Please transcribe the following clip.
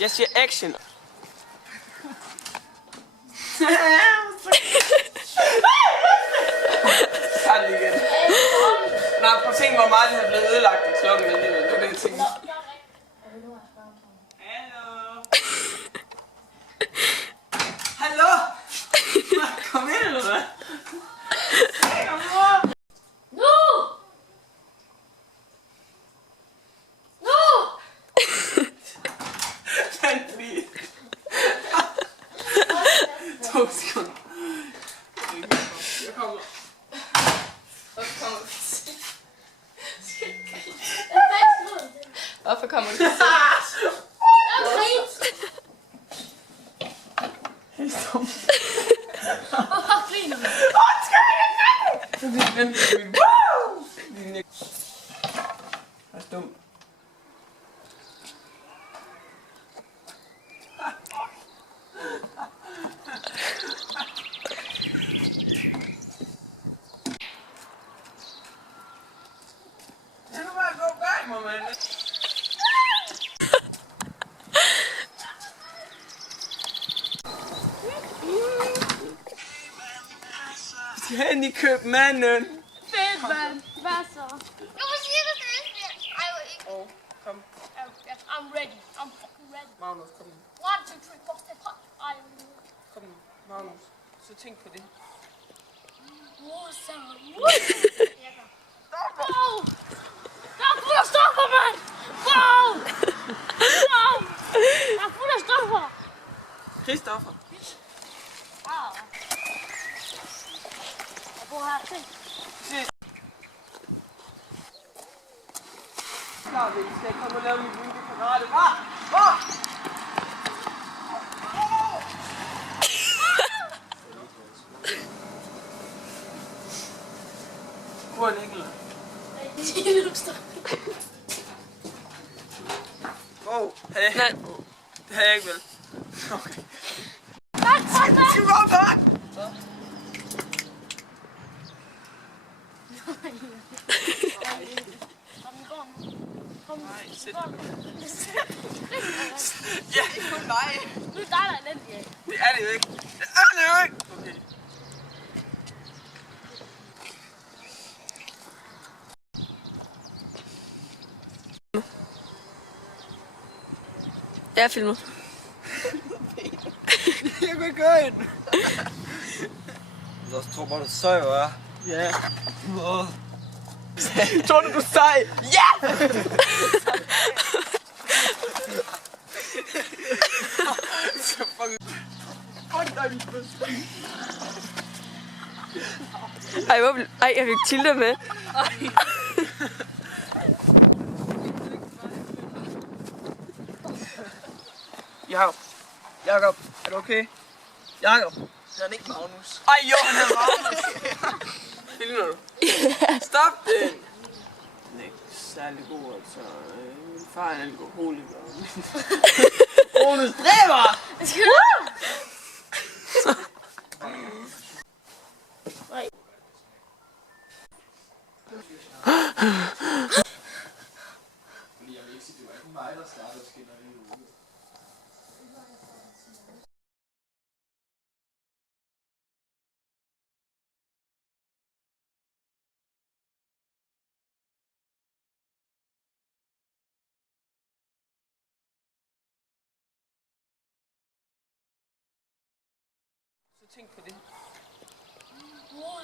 Jeg siger action. Tag den igen. Nej, prøv at tænke, hvor meget det har blevet ødelagt i klokken alligevel. Det er det, jeg tænker. Hallo? Hallo? Kom ind, eller hvad? Nu! Nu! Vent lige. 2 sekunder. Jeg kommer. Hvorfor kommer du? Hvorfor griner du? Det er dumt. Det er bare gå bag mig, mand. Hen i købmanden. Fedt, mand. Hvad så? Hvorfor siger du det? Ej, hvor ikke. Kom. I'm ready. I'm fucking ready. Magnus, kom. 1, 2, 3, 4, 5, 6. Kom, Magnus. Så tænk på det. Wow! Der er fuld af stoffer, mand! Wow! Wow! Der er fuld af stoffer! Christoffer. Wow! Jeg bor her, se. Klar, vi skal komme og lave lidt lille karate. Hvor? Hvor er Nikkel? Hey. Nej. Det har jeg ikke vel. Okay. Skal vi op her? Nej, sæt dig. Ja, nej. Nu er der elendig. Det er det jo ikke. Det er det jo ikke. Okay. Jeg filmer. Jeg kan ikke gøre ind. Jeg tror bare, du er sej, hva'? Ja. Tror du er sej? Ja! Ej, jeg fik Tilda med. Jakob, er du okay? Jakob. Han er ikke Magnus. Ej jo, han er Magnus. Filmer du? Stop det! Den er ikke særlig god, altså. Min far er en alkoholiker. Bonus dræber! Så tænk på det. Wow!